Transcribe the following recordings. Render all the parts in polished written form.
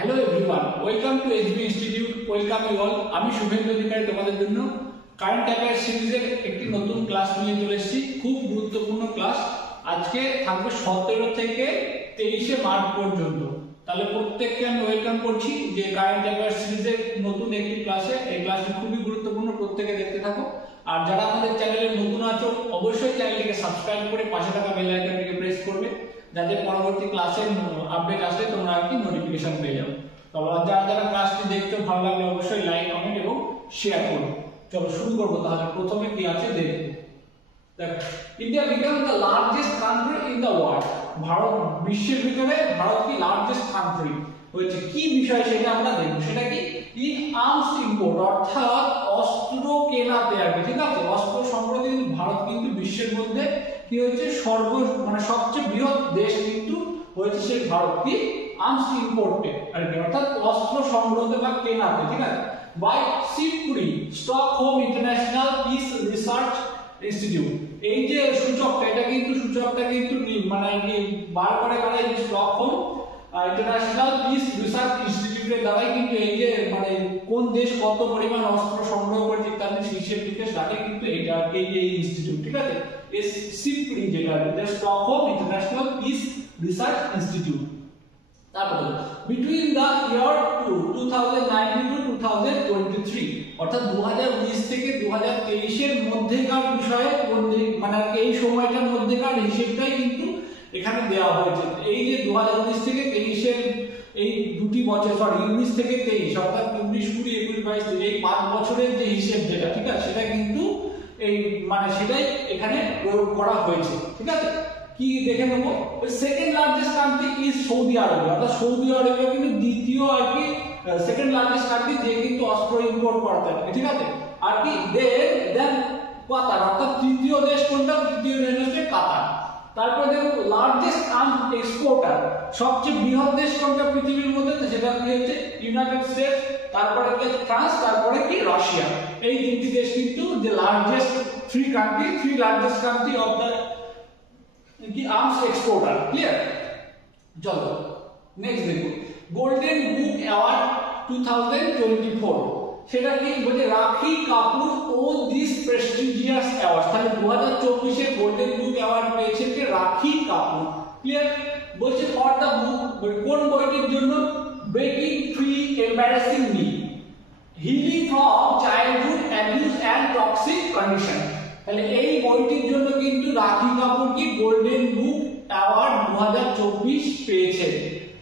Hello everyone, welcome to SB institute. Welcome you all. আমি শুভেন্দু অধিকারী তোমাদের জন্য কারেন্ট অ্যাফেয়ার সিরিজের একটি নতুন ক্লাস নিয়ে চলে এসেছি। খুব গুরুত্বপূর্ণ ক্লাস। আজকে থাকবে 17 থেকে 23 মার্চ পর্যন্ত। তাহলে প্রত্যেককে আমি ওয়েলকাম করছি যে কারেন্ট অ্যাফেয়ার সিরিজের নতুন একটি ক্লাসে। এই ক্লাসটি খুবই গুরুত্বপূর্ণ, প্রত্যেকে দেখতে থাকো। আর যারা আমাদের চ্যানেলে নতুন আছো অবশ্যই চ্যানেলটিকে সাবস্ক্রাইব করে পাশে থাকা বেল আইকনটিকে প্রেস করবে, যাতে পরবর্তী ক্লাসের আপডেট আসলে তোমরা আর কি নোটিফিকেশন পেয়ে যাও। তবে যারা যারা ক্লাসটি দেখতে ভালো লাগলে অবশ্যই লাইক, কমেন্ট এবং শেয়ার করো। চলো শুরু করবো। তাহলে প্রথমে কি আছে দেখো। India become the largest country in the world. Bharat বিশ্বের ভিতরে ভারত কি লার্জেস্ট কান্ট্রি হয়েছে। কি বিষয় সেটা আমরা দেখব। সেটা কি ইন আর্মস ইম্পোর্ট, অর্থাৎ অস্ত্র কেনাতে আর কি। ঠিক আছে, অস্ত্র সম্প্রতি ভারত কিন্তু বিশ্বের মধ্যে কি হয়েছে সবচেয়ে বৃহৎ দেশ কিন্তু হয়েছে সেই ভারত কি আর্মস ইম্পোর্টে আর কি, অর্থাৎ অস্ত্র সংগ্রহতে বা কেনাতে। ঠিক আছে, by SIPRI Stockholm international peace research institute. এই যে সূচকটা, এটা কিন্তু সূচকটা কিন্তু বার করে কারা, এই স্টকহোম ইন্টারন্যাশনাল পিস রিসার্চ ইনস্টিটিউটের দ্বারাই কিন্তু এই যে কোন দেশ কত পরিমাণ অস্ত্র সংগ্রহ করেছে তার হিসেব নিকেশ রাখে কিন্তু এটা এই ইনস্টিটিউট। ঠিক আছে, সিপকুরি যেটা Stockholm international peace research institute. তারপর বিটুইন দ্য ইয়ার 2019 টু 2023, অর্থাৎ 2019 থেকে 2023 এর মধ্যেকার বিষয়ে এই সময়টার মধ্যেকার হিসেবটাই কিন্তু এখানে দেওয়া হয়েছে। এই যে 2019 থেকে 23 এর এই দুটি বছর, 19 থেকে 23, অর্থাৎ 19, 20, 21, 22 এই 5 বছরের যে হিসেব যেটা, ঠিক আছে, সেটা কিন্তু এই সেটাই এখানে প্রয়োগ করা হয়েছে। ঠিক আছে, কি দেখে নেব। Second largest country is Saudi Arabia, অর্থাৎ সৌদি আরবিয়া কিন্তু দ্বিতীয় আর কি সেকেন্ড লার্জেস্ট কান্ট্রি যে কিন্তু অস্ত্র ইম্পোর্ট করতে আর কি। ঠিক আছে, আর কি দেন কাতার, অর্থাৎ তৃতীয় দেশ কোনটা, তৃতীয় দেশ হচ্ছে কাতার। তারপরে দেখো লার্জেস্ট আর্ম এক্সপোর্টার, সবচেয়ে বৃহৎ দেশ কোনটা পৃথিবীর মধ্যে, সেটা কি হচ্ছে ইউনাইটেড স্টেটস, তারপরে কি ফ্রান্স, তারপরে কি রাশিয়া। এই তিনটি দেশ কিন্তু যে largest three largest country of the কি আর্মস এক্সপোর্টার। ক্লিয়ার। চলো নেক্সট দেখো গোল্ডেন বুক অ্যাওয়ার্ড 2024। সেটা কি বলছে, রাখি কাপুর ও দিস প্রেস্টিজিয়াস অ্যাওয়ার্ড। তাহলে 2024 এ গোল্ডেন বুক অ্যাওয়ার্ড পেয়েছে কে, রাখি কাপুর। ক্লিয়ার। বলছে ফর দ্য বুক, কোন বইটির জন্য, breaking free embarrassing me, healing from childhood abuse and toxic condition. তাহলে এই বইটির জন্য কিন্তু রাখি কাপুর কি গোল্ডেন বুক অ্যাওয়ার্ড 2024 পেয়েছে।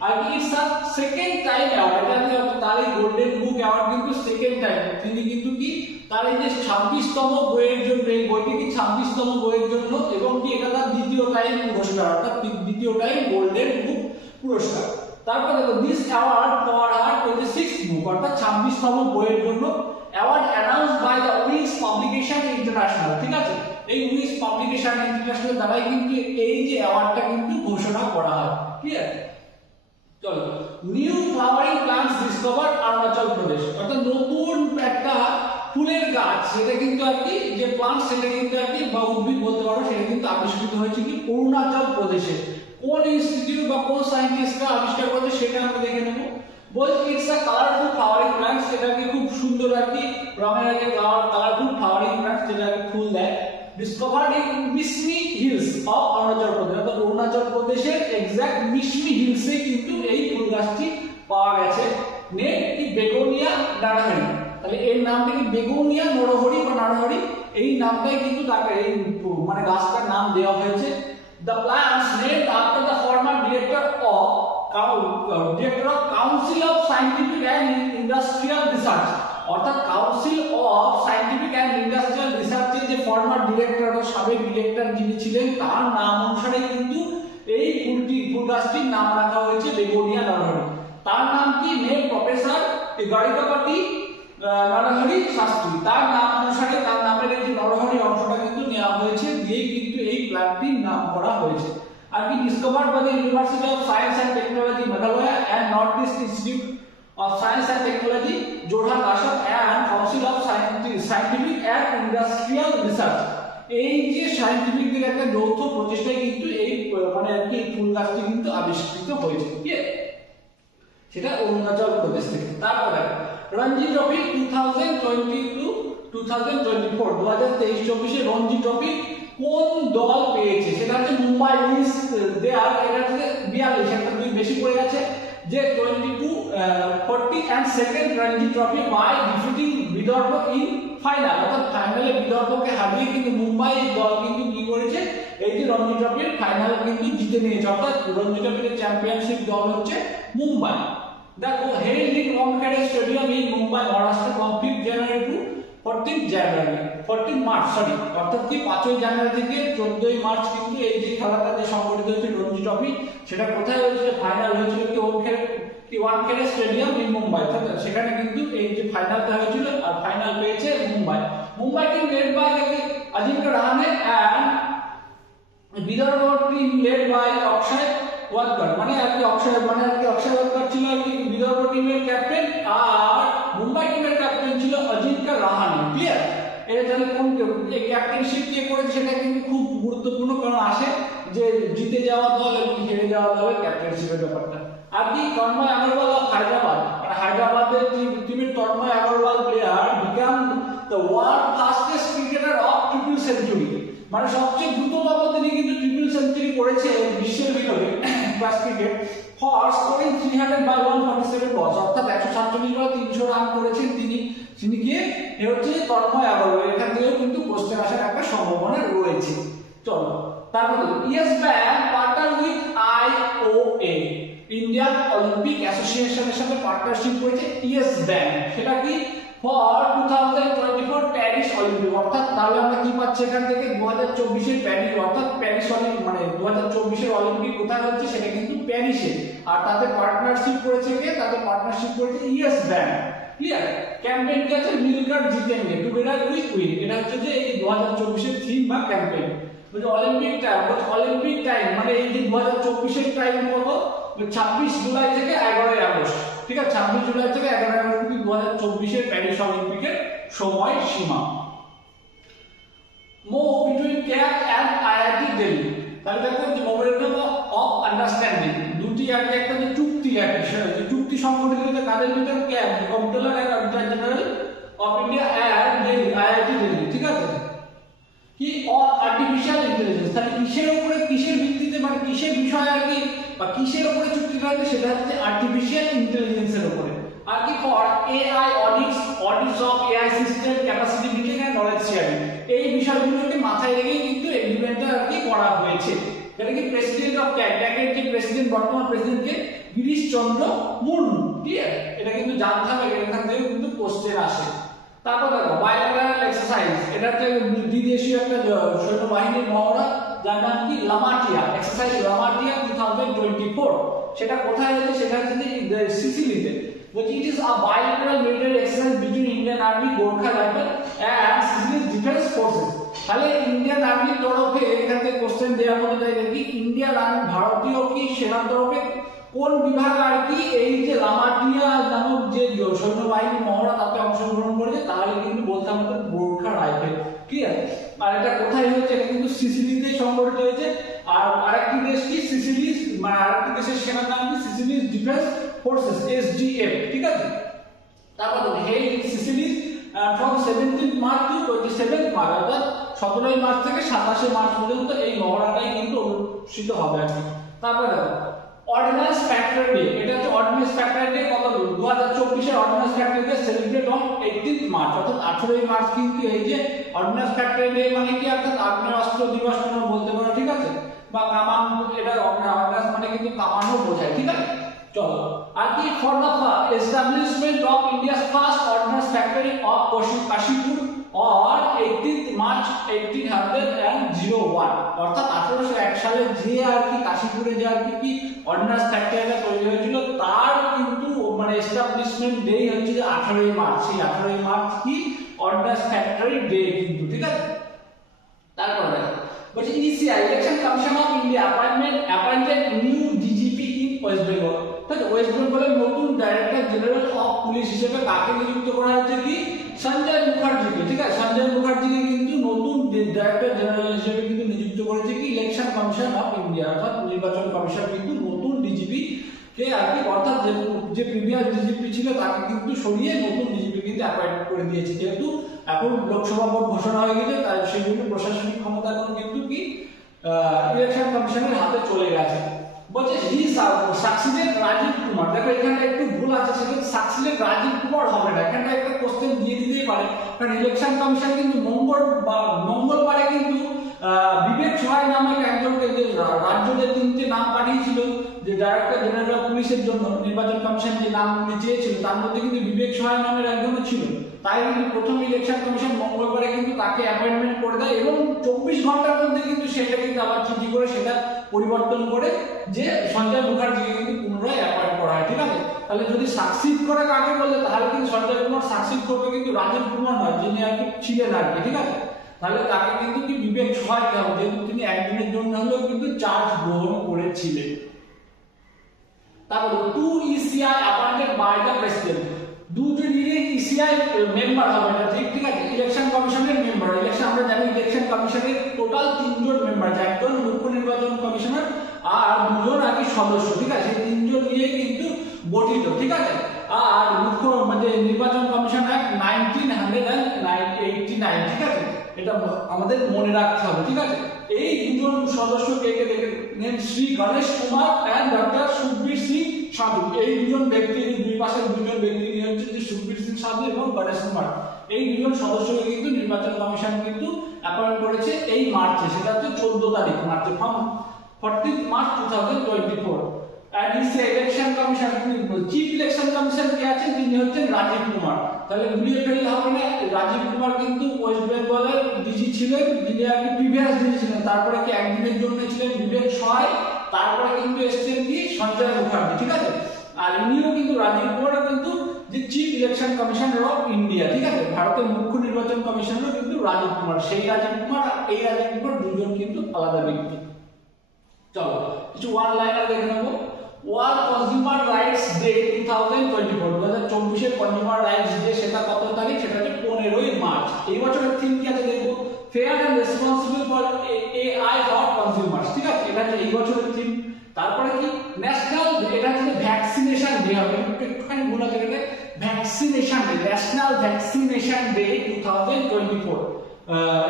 আর it's a second time award, এটা তার এই গোল্ডেন বুক অ্যাওয়ার্ড কিন্তু সেকেন্ড টাইম। তিনি কিন্তু কি তার এই যে 26তম বইয়ের জন্য, এই বইটি কি 26তম বইয়ের জন্য, এবং কি এটা তার দ্বিতীয় টাইম পুরস্কার, অর্থাৎ দ্বিতীয় টাইম গোল্ডেন বুক পুরস্কার। তারপর দেখো this award for her 26th book, অর্থাৎ 26তম বইয়ের জন্য award announced by the wings publication international. ঠিক আছে, এই উইংস পাবলিকেশন ইন্টারন্যাশনাল দ্বারাই কিন্তু এই যে অ্যাওয়ার্ডটা কিন্তু ঘোষণা করা হয়। ক্লিয়ার। চলো new flowering plants discover Arunachal Pradesh, অর্থাৎ নতুন একটা ফুলের গাছ, সেটা কিন্তু আর কি যে প্লান্ট, সেটা কিন্তু আর কি বা উদ্ভিদ বলতে পারো, সেটা কিন্তু আবিষ্কৃত হয়েছে কি অরুণাচল প্রদেশে। কোন ইনস্টিটিউট বা কোন সায়েন্টিস্টরা আবিষ্কার করেছে সেটা আমরা দেখে নেব। বলছে it's a colourful flowering plant, সেটাকে খুব সুন্দর আর কি রঙের আগে কালারফুল ফ্লাওয়ারিং প্লান্ট, যেটাকে ফুল দেয়। Discovered in Mishmi hills of Arunachal Pradesh, অর্থাৎ অরুণাচল প্রদেশের এক্সাক্ট মিশমি হিলসে কিন্তু এই ফুল গাছটি পাওয়া গেছে। নেম কি বেগোনিয়া নরহরি। তাহলে এর নামটা কি বেগোনিয়া নরহরি বা নরহরি, এই নামটাই কিন্তু তাকে এই গাছটার নাম দেওয়া হয়েছে। The plants named after the former director of Council of Scientific and Industrial Research, অর্থাৎ council of scientific and industrial রিসার্চের যে ফর্মার ডিরেক্টর বা সাবেক ডিরেক্টর যিনি ছিলেন, তার নাম অনুসারে কিন্তু এই ফুল গাছটির নাম রাখা হয়েছে বেগোনিয়া নরহরি। তার নাম কি, নেম প্রফেসর গারিকাপাটি নরহরি শাস্ত্রী। তার নাম অনুসারে তার নামের এই যে নরহরি অংশটা কিন্তু নেওয়া হয়েছে, দিয়ে কিন্তু এই প্ল্যান্টটির নাম করা হয়েছে। আর কি discovered by the university of science and technology Meghalaya and north east institute of Science and Technology, Jorhat Ashok and Council of Scientific and Industrial Research। এই যে সায়েন্টিফিকদের একটা যৌথ প্রচেষ্টায় কিন্তু এই ফুল গাছটি কিন্তু আবিষ্কৃত হয়েছে। সেটা অরুণাচল প্রদেশ থেকে। তারপরে রঞ্জি ট্রফি 2022-2024 2023-24 রঞ্জি ট্রফি কোন দল পেয়েছে? সেটা হচ্ছে মুম্বাই ইন্ডিয়ান্স। দেয়ার এটা হচ্ছে 42, একটা দুই বেশি পড়ে গেছে, যে 22-40 and second Ranji trophy by defeating Vidarbha in final. অর্থাৎ ফাইনালে বিদর্ভকে হারিয়ে কিন্তু মুম্বাই দল কিন্তু কি করেছে, এই যে রঞ্জি ট্রফির ফাইনাল কিন্তু জিতে নিয়েছে। অর্থাৎ রঞ্জি ট্রফির চ্যাম্পিয়নশিপ দল হচ্ছে মুম্বাই। দেখো held in Wankhede stadium in Mumbai Maharashtra from 5th January to 14 March sorry, অর্থাৎ কি 5ই জানুয়ারি থেকে 14ই মার্চ কিন্তু এই যে খেলাটা যে সংগঠিত হচ্ছে রঞ্জি ট্রফি, সেটা কোথায় হয়েছিল? ফাইনাল হয়েছিল কি ওয়াংখেড়ে স্টেডিয়াম ইন মুম্বাই। সেখানে কিন্তু এই যে ফাইনালটা হয়েছিল, আর ফাইনাল পেয়েছে Mumbai. Mumbai team led by Ajinkya Rahane and Vidarbha team led by Akshay Wadkar. মানে আর কি অক্ষয় ওয়াদকর ছিল আর কি বিদর্ভ টিমের ক্যাপ্টেন, আর মুম্বাই টিমের ক্যাপ্টেন ছিল অজিঙ্ক্য রাহানে। ক্লিয়ার? এটা তাহলে কোন ক্যাপ্টেনশিপ কে করেছে সেটা কিন্তু খুব গুরুত্বপূর্ণ, কারণ আসে যে জিতে যাওয়া দল এবং হেরে যাওয়া দলের ক্যাপ্টেনশিপের ব্যাপারটা। আর কি তন্ময় আগরওয়াল অফ হায়দ্রাবাদ, মানে হায়দ্রাবাদের টিমের Tanmay Agarwal player became the world fastest cricketer of triple century. মানে সবচেয়ে দ্রুততম তিনি কিন্তু ট্রিপল সেঞ্চুরি করেছে বিশ্বের ভিতরে class cricket for scoring 300 by 147 balls. অর্থাৎ 147 বলে 300 রান করেছেন তিনি কি এ হচ্ছে তন্ময় আগরওয়াল। এখান থেকেও কিন্তু কোশ্চেন আসার একটা সম্ভাবনা রয়েছে। চলো তারপরে yes bank partner with IOA Indian Olympic অ্যাসোসিয়েশনের সাথে পার্টনারশিপ করেছে ইয়েস ব্যাংক। সেটা কি ফর 2024 প্যারিস অলিম্পিক। অর্থাৎ তাহলে আমরা কি পাচ্ছি এখান থেকে 2024 এর প্যারিস, অর্থাৎ প্যারিস অলিম্পিক মানে 2024 এর অলিম্পিক কোথায় হচ্ছে সেটা কিন্তু প্যারিসে। আর তাদের পার্টনারশিপ করেছে কে? তাদের পার্টনারশিপ করেছে ইয়েস ব্যাংক। ক্লিয়ার? ক্যাম্পেইন কি আছে? মিলকার জিতেঙ্গে টুগেদার উইথ উইন। এটা হচ্ছে যে এই 2024 এর থিম বা ক্যাম্পেইন। বলছে অলিম্পিক টাইম মানে এই যে 2024 এর টাইম কত? 26 জুলাই থেকে 11 আগস্ট। ঠিক আছে, 26 জুলাই থেকে 11 আগস্ট কিন্তু 2024 এর প্যারিস অলিম্পিকের সময় সীমা। Move between cap and IIT Delhi. তাহলে দেখো যে মেমোরেন্ডাম অফ আন্ডারস্ট্যান্ডিং দুটি আর একটা যে চুক্তি আছে, যে চুক্তি সংগঠিত হয়েছে কাদের ভিতর? Cap computer and computer general of India and Delhi IIT Delhi. ঠিক আছে, কি অন আর্টিফিশিয়াল ইন্টেলিজেন্স। তাহলে কিসের উপরে, কিসের ভিত্তিতে, মানে কিসের বিষয় আর কি বা কিসের উপরে চুক্তিটা হয়েছে? সেটা হচ্ছে আর্টিফিশিয়াল ইন্টেলিজেন্সের উপরে। আর কি for AI audits of AI system capacity building and knowledge sharing. এই বিষয়গুলোকে মাথায় রেখে কিন্তু এগ্রিমেন্টটা আর কি করা হয়েছে। এটা কি প্রেসিডেন্ট অফ ক্যাটের যে প্রেসিডেন্ট, বর্তমান প্রেসিডেন্টকে গিরিশ চন্দ্র মুর্মু। ক্লিয়ার? এটা কিন্তু জানতে হবে, এখান থেকে কিন্তু কোশ্চেন আসে। তারপর দেখো বায়োলেটারাল এক্সারসাইজ। এটা একটা দ্বিদেশীয় একটা সৈন্যবাহিনীর মহড়া, যার নাম কি লামাটিয়া এক্সারসাইজ লামাটিয়া 2024। সেটা কোথায় হয়েছে? সেটা হচ্ছে সিসিলিতে। বলছি it is a bilateral military exercise between Indian army, Gorkha rifle and Seychelles defence forces. তাহলে ইন্ডিয়ান আর্মির তরফে এখান থেকে কোশ্চেন দেওয়া হতে যায় কি ইন্ডিয়ান আর্মি ভারতীয় কি সেনার তরফে কোন বিভাগ আর কি এই যে লামাটিয়া নামক যে সৈন্যবাহিনী মহড়া তাতে অংশগ্রহণ করেছে? তাহলে কিন্তু বলতে হবে গোর্খা রাইফেল। ক্লিয়ার? আর এটা কোথায় হয়েছে? এটা কিন্তু সিসিলিতে সংগঠিত হয়েছে। আর আরেকটি দেশ কি সিসিলিজ, মানে আরেকটি দেশের সেনার নাম কি সিসিলিজ ডিফেন্স ফোর্সেস SDF। ঠিক আছে, তারপর head Seychelles from 17 March to 27 March, অর্থাৎ 17 মার্চ থেকে 27 মার্চ পর্যন্ত এই মহড়াটাই কিন্তু অনুষ্ঠিত হবে আর কি। তারপরে দেখো অর্ডিন্যান্স ফ্যাক্টর ডে। এটা হচ্ছে অর্ডিন্যান্স ফ্যাক্টর ডে কত? 2024 এর ordinance factor day celebrate on 18 March, অর্থাৎ 18 মার্চ কিন্তু এই যে অর্ডিন্যান্স ফ্যাক্টর ডে মানে কি? অর্থাৎ আগ্নেয়াস্ত্র দিবস তোমরা বলতে পারো। ঠিক আছে, বা কামান, এটা অর্ডিন্যান্স মানে কিন্তু কামানও বোঝায়। ঠিক আছে, চলো আর কি for the establishment of India's first ordinance factory of Kashipur on 18 March 1801। অর্থাৎ 1801 সালে যে আর কি কাশীপুরে যে আর কি অর্ডিন্যান্স ফ্যাক্টরিটা তৈরি হয়েছিল তার কিন্তু মানে এস্টাবলিশমেন্ট ডে হচ্ছে যে 18 মার্চ। সেই 18 মার্চ কি অর্ডিন্যান্স ফ্যাক্টরি ডে কিন্তু। ঠিক আছে, তারপরে বলছে ECI election commission of India appointed new DGP in West Bengal. তাহলে ওয়েস্ট বেঙ্গলের নতুন ডাইরেক্টর জেনারেল অফ পুলিশ হিসেবে কাকে নিযুক্ত করা হয়েছে? কি সঞ্জয় মুখার্জিকে। ঠিক আছে, সঞ্জয় মুখার্জিকে কিন্তু নতুন ডাইরেক্টর জেনারেল হিসেবে কিন্তু নিযুক্ত করেছে কি ইলেকশন কমিশন অফ ইন্ডিয়া, অর্থাৎ নির্বাচন কমিশন কিন্তু নতুন DGP কে আর কি, অর্থাৎ যে প্রিভিয়াস ডিজিপি ছিল তাকে কিন্তু সরিয়ে নতুন ডিজিপি কিন্তু অ্যাপয়েন্ট করে দিয়েছে, যেহেতু এখন লোকসভা ভোট ঘোষণা হয়ে গেছে তাই সেই জন্য প্রশাসনিক ক্ষমতা এখন কিন্তু কি ইলেকশন কমিশনের হাতে চলে গেছে। বলছে হি সাকসিডেড রাজীব কুমার, দেখো এখানে একটু ভুল আছে, সেটা সাকসিডেড রাজীব কুমার হবে না, এখানটা একটা কোশ্চেন দিয়ে দিতেই পারে, কারণ ইলেকশন কমিশন কিন্তু মঙ্গলবারে কিন্তু বিবেক সহায় নামে একজনকে, যে রাজ্যে তিনটে নাম পাঠিয়েছিল যে ডাইরেক্টর জেনারেল অফ পুলিশের জন্য নির্বাচন কমিশন যে নামগুলি চেয়েছিল তার মধ্যে কিন্তু বিবেক সহায় নামের একজনও ছিল, তাই কিন্তু প্রথম ইলেকশন কমিশন মঙ্গলবারে কিন্তু তাকে অ্যাপয়েন্টমেন্ট করে দেয় এবং 24 ঘন্টার মধ্যে কিন্তু সেটা কিন্তু আবার চিঠি করে সেটা পরিবর্তন করে যে সঞ্জয় মুখার্জিকে কিন্তু পুনরায় অ্যাপয়েন্ট করা হয়। ঠিক আছে, তাহলে যদি সাকসিড করে কাকে বলে তাহলে কিন্তু সঞ্জয় কুমার সাকসিড করবে কিন্তু রাজীব কুমার নয়, যিনি আর কি ছিলেন আর কি। ঠিক আছে, তাহলে তাকে কিন্তু কি বিবেক সহায় হবে, যেহেতু তিনি একদিনের জন্য হলেও কিন্তু চার্জ গ্রহণ করেছিলেন। তারপর 2 ECI appointed by the president, দুটো নিয়ে ইসিআই মেম্বার হবে না, ঠিক আছে, ইলেকশন কমিশনের মেম্বার। ইলেকশন আমরা জানি ইলেকশন কমিশনের টোটাল 3 জন মেম্বার, একজন মুখ্য নির্বাচন কমিশনার আর 2 জন আর কি সদস্য। ঠিক আছে, 3 জন নিয়ে কিন্তু গঠিত। ঠিক আছে, আর মুখ্য মানে নির্বাচন কমিশন অ্যাক্ট 1989, ঠিক আছে, এটা আমাদের মনে রাখতে হবে। ঠিক আছে, এই 2 জন সদস্য কে কে দেখেন, শ্রী গণেশ কুমার এন্ড ডক্টর সুখবীর সিং সাধু, এই 2 জন ব্যক্তি, দুই পাশের 2 জন ব্যক্তি নিয়ে হচ্ছে যে সুখবীর সিং সাধু এবং গণেশ কুমার, এই 2 জন সদস্যকে কিন্তু নির্বাচন কমিশন কিন্তু অ্যাপয়েন্ট করেছে এই মার্চে, সেটা হচ্ছে 14 তারিখ মার্চে, from 14 March 2024। and is the election commission, chief election commission কে আছেন, তিনি হচ্ছেন রাজীব কুমার। তাহলে গুলিয়ে ফেললে হবে না, রাজীব কুমার কিন্তু ওয়েস্ট বেঙ্গলের ডিজি ছিলেন, যিনি আর কি প্রিভিয়াস ডিজি ছিলেন, তারপরে কি একদিনের জন্য ছিলেন বিবেক সহায়, তারপরে কিন্তু এসছেন কি সঞ্জয় মুখার্জি। ঠিক আছে, আর ইনিও কিন্তু রাজীব কুমার কিন্তু যে chief election commissioner of India. ঠিক আছে, ভারতের মুখ্য নির্বাচন কমিশনার কিন্তু রাজীব কুমার, সেই রাজীব কুমার আর এই রাজীব কুমার 2 জন কিন্তু আলাদা ব্যক্তি। চলো কিছু ওয়ান লাইনার দেখে নেবো। ওয়ার্ল্ড কনজিউমার রাইটস ডে 2024, 2024 এর কনজিউমার রাইটস ডে সেটা কত তারিখ, সেটা হচ্ছে 15 মার্চ। এই বছরের থিম কি আছে দেখো, fair and responsible for AI for consumers. ঠিক আছে, এটা হচ্ছে এই বছরের থিম। তারপরে কি ন্যাশনাল, এটা হচ্ছে ভ্যাকসিনেশন ডে হবে, একটুখানি ভুল আছে এখানে, vaccination day, national vaccination day 2024,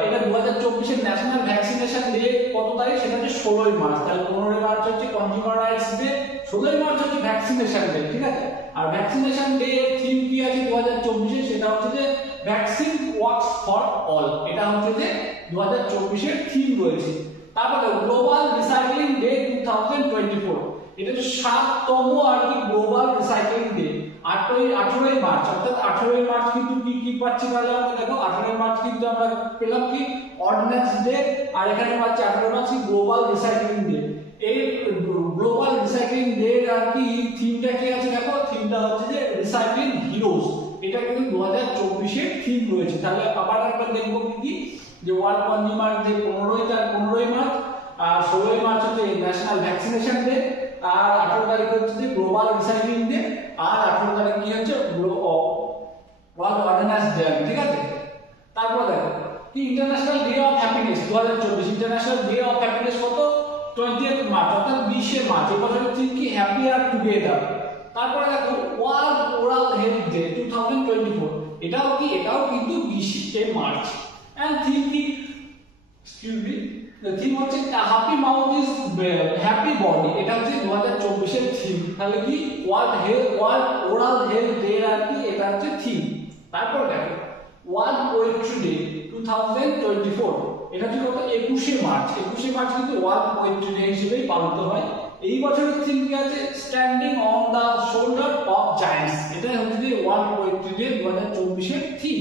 এটা 2024 এর ন্যাশনাল ভ্যাকসিনেশন ডে কত তারিখ, সেটা হচ্ছে 16 মার্চ। তাহলে 15 মার্চ হচ্ছে কনজিউমার রাইটস ডে, 16 মার্চ হচ্ছে ভ্যাকসিনেশন ডে। ঠিক আছে, আর ভ্যাকসিনেশন ডে এর থিম কি আছে 2024 এ, সেটা হচ্ছে যে ভ্যাকসিন ওয়ার্কস ফর অল, এটা হচ্ছে যে 2024 এর থিম রয়েছে। তারপরে গ্লোবাল রিসাইক্লিং ডে 2024, এটা হচ্ছে 7তম আর কি গ্লোবাল রিসাইক্লিং ডে, 18 মার্চ, অর্থাৎ 18 মার্চ কিন্তু কি পাচ্ছি তাহলে আমরা দেখো, 18 মার্চ কিন্তু আমরা পেলাম কি অর্ডিন্যান্স ডে, আর এখানে পাচ্ছি 18 মার্চ গ্লোবাল রিসাইক্লিং ডে। এই গ্লোবাল রিসাইক্লিং ডে আর কি থিমটা কি আছে দেখো, থিমটা হচ্ছে যে রিসাইক্লিং হিরোজ, এটা কিন্তু 2024 এর থিম রয়েছে। তাহলে আবার একবার দেখবো কি যে ওয়ার্ল্ড কনজিউমার ডে 15 মার্চ, আর 16 মার্চ হচ্ছে ন্যাশনাল ভ্যাকসিনেশন ডে, আর 18 তারিখ হচ্ছে যে গ্লোবাল রিসাইক্লিং ডে, আর 18 তারিখ কি হচ্ছে ওয়ার্ল্ড অর্ডিন্যান্স ডে। ঠিক আছে, তারপর দেখো কি international day of happiness 2024, international day of happiness কত 20 মার্চ, অর্থাৎ 20 মার্চ। এই বছরের থিম কি হ্যাপি আর টুগেদার। তারপরে দেখো ওয়ার্ল্ড ওরাল হেলথ ডে 2024, এটাও কিন্তু 20 মার্চ। এন্ড থিম কি, এক্সকিউজ মি, থিম হচ্ছে happy mouth is happy body, এটা হচ্ছে 2024 এর থিম। তাহলে কি ওয়ার্ল্ড ওরাল হেলথ ডে আর কি এটা হচ্ছে থিম। তারপর দেখো ওয়ার্ল্ড পোয়েট্রি ডে 2024, এটা হচ্ছে কত 21 মার্চ। 21 মার্চ কিন্তু ওয়ার্ল্ড পোয়েট্রি ডে হিসেবেই পালিত হয়। এই বছরের থিম কি আছে, standing on the shoulder of giants, এটা হচ্ছে যে ওয়ার্ল্ড পোয়েট্রি ডে 2024 এর থিম।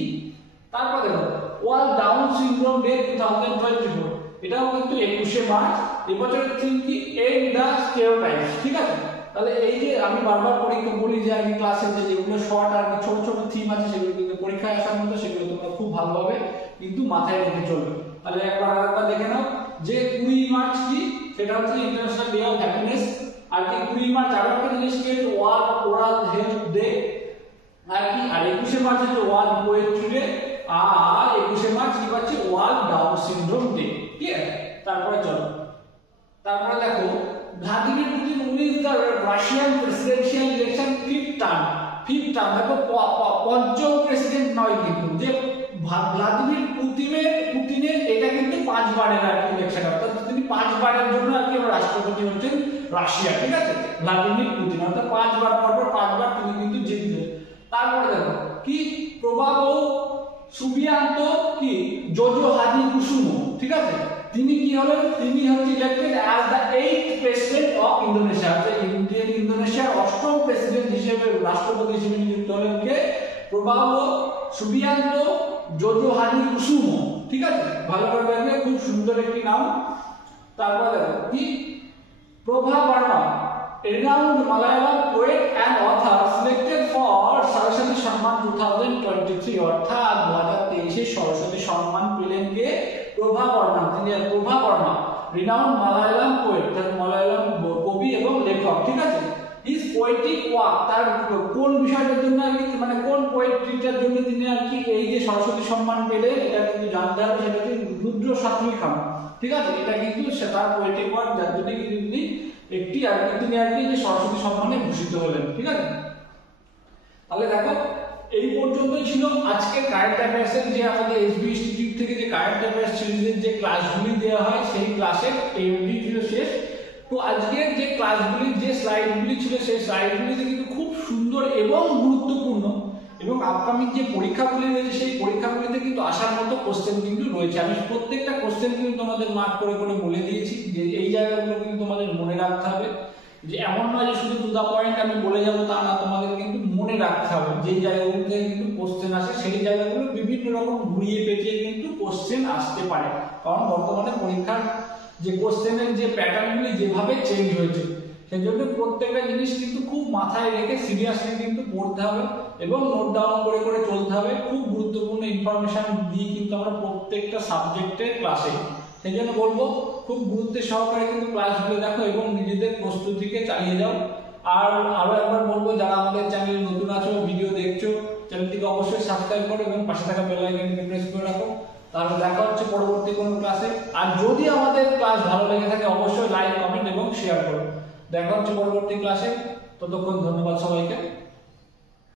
তারপর দেখো ওয়ার্ল্ড ডাউন সিনড্রোম ডে 2024, এটাও কিন্তু 21 মার্চ। এই বছরের থিম কি এন্ড দা স্টেরিওটাইপস। ঠিক আছে, তাহলে এই যে আমি বারবার পরীক্ষা বলি যে আমি ক্লাসে যে যেগুলো শর্ট আর ছোট ছোট থিম আছে সেগুলো কিন্তু পরীক্ষায় আসার মতো, সেগুলো তোমরা খুব ভালোভাবে কিন্তু মাথায় রেখে চলবে। তাহলে আরেকবার দেখে নাও যে 20 মার্চ কি, সেটা হচ্ছে ইন্টারন্যাশনাল ডে অফ হ্যাপিনেস। আর কি 20 মার্চ আরো একটা জিনিস কি, ওয়ার্ল্ড ওরাল হেলথ ডে, আর কি আর 21 মার্চ হচ্ছে ওয়ার্ল্ড পোয়েট্রি ডে, আর 21 মার্চ কি পাচ্ছি ওয়ার্ল্ড ডাউন সিনড্রোম ডে। ঠিক আছে, তারপরে চলো, তারপরে দেখো Vladimir Putin wins the Russian presidential election 5th fifth term দেখো পঞ্চম প্রেসিডেন্ট নয় কিন্তু, যে ভ্লাদিমির পুতিনের এটা কিন্তু 5 বারের আর কি ইলেকশন, অর্থাৎ তিনি 5 বারের জন্য আর কি রাষ্ট্রপতি হচ্ছেন রাশিয়া, ঠিক আছে, ভ্লাদিমির পুতিন, অর্থাৎ 5 বার পর 5 বার তিনি কিন্তু জিতলেন। তারপরে দেখো কি প্রভাবো সুবিয়ান্তো কি জোজো হাদি কুসুমো, ঠিক আছে, তিনি কি হলেন, তিনি হচ্ছে elected as the 8th president of Indonesia, ইন্দোনেশিয়ার 8ম প্রেসিডেন্ট হিসেবে রাষ্ট্রপতি হিসেবে নিযুক্ত হলেন কে, প্রভাবো সুবিয়ান্তো জোজো হাদি কুসুমো, ঠিক আছে, ভালো করে দেখবে, খুব সুন্দর একটি নাম। তারপরে দেখো কি প্রভা Varma, renowned Malayalam poet and author selected for Saraswati সম্মান 2023, অর্থাৎ 2023 সরস্বতী সম্মান পেলেন কে, প্রভা বর্মা, তিনি প্রভা Varma renowned Malayalam poet, Malayalam কবি এবং লেখক, ঠিক আছে। His poetic work, তার কোন বিষয়টার জন্য আর কি, মানে কোন পোয়েট্রিটার জন্য তিনি আর কি এই যে সরস্বতী সম্মান পেলেন, এটা কিন্তু জানতে হবে, সেটা কি রুদ্র সাত্বিকম, ঠিক আছে, এটা কিন্তু তার পোয়েটিক ওয়ার্ক, যার জন্য কিন্তু তিনি একটি আর কি তিনি আর কি যে সরস্বতী সম্মানে ভূষিত হলেন, ঠিক আছে। তাহলে দেখো এই পর্যন্তই ছিল আজকে কারেন্ট অ্যাফেয়ার্সের, যে আমাদের এসবি ইনস্টিটিউট থেকে যে কারেন্ট অ্যাফেয়ার্স সিরিজের যে ক্লাসগুলি দেওয়া হয় সেই ক্লাসের এইটি ছিল শেষ। তো আজকের যে ক্লাসগুলির যে স্লাইডগুলি ছিল সেই স্লাইডগুলিতে কিন্তু খুব সুন্দর এবং গুরুত্বপূর্ণ এবং আপকামিং যে পরীক্ষাগুলি রয়েছে সেই পরীক্ষাগুলিতে কিন্তু আসার মতো কোশ্চেন কিন্তু রয়েছে। আমি প্রত্যেকটা কোশ্চেন কিন্তু তোমাদের মার্ক করে করে বলে দিয়েছি যে এই জায়গাগুলো কিন্তু তোমাদের মনে রাখতে হবে, যে এমন নয় যে শুধু টু দা পয়েন্ট আমি বলে যাবো তা না, তোমাদের কিন্তু মনে রাখতে হবে যে জায়গাগুলো থেকে কিন্তু কোশ্চেন আসে, সেই জায়গাগুলো বিভিন্ন রকম ঘুরিয়ে পেঁচিয়ে কিন্তু কোশ্চেন আসতে পারে, কারণ বর্তমানে পরীক্ষার যে কোশ্চেনের যে প্যাটার্নগুলি যেভাবে চেঞ্জ হয়েছে, সেই জন্য প্রত্যেকটা জিনিস কিন্তু খুব মাথায় রেখে সিরিয়াসলি কিন্তু পড়তে হবে এবং নোট ডাউন করে করে চলতে হবে। খুব গুরুত্বপূর্ণ ইনফরমেশন দিই কিন্তু আমরা প্রত্যেকটা সাবজেক্টের ক্লাসে, সেই জন্য বলবো খুব গুরুত্বের সহকারে কিন্তু ক্লাসগুলো দেখো এবং নিজেদের প্রস্তুতিকে চালিয়ে যাও। আর আরো একবার বলবো, যারা আমাদের চ্যানেলে নতুন আছো, ভিডিও দেখছো, চ্যানেলটিকে অবশ্যই সাবস্ক্রাইব করো এবং পাশে থাকা বেল আইকনটি প্রেস করে রাখো। তাহলে দেখা হচ্ছে পরবর্তী কোনো ক্লাসে। আর যদি আমাদের ক্লাস ভালো লেগে থাকে অবশ্যই লাইক, কমেন্ট এবং শেয়ার করো। দেখা হচ্ছে পরবর্তী ক্লাসে, ততক্ষণ ধন্যবাদ সবাইকে।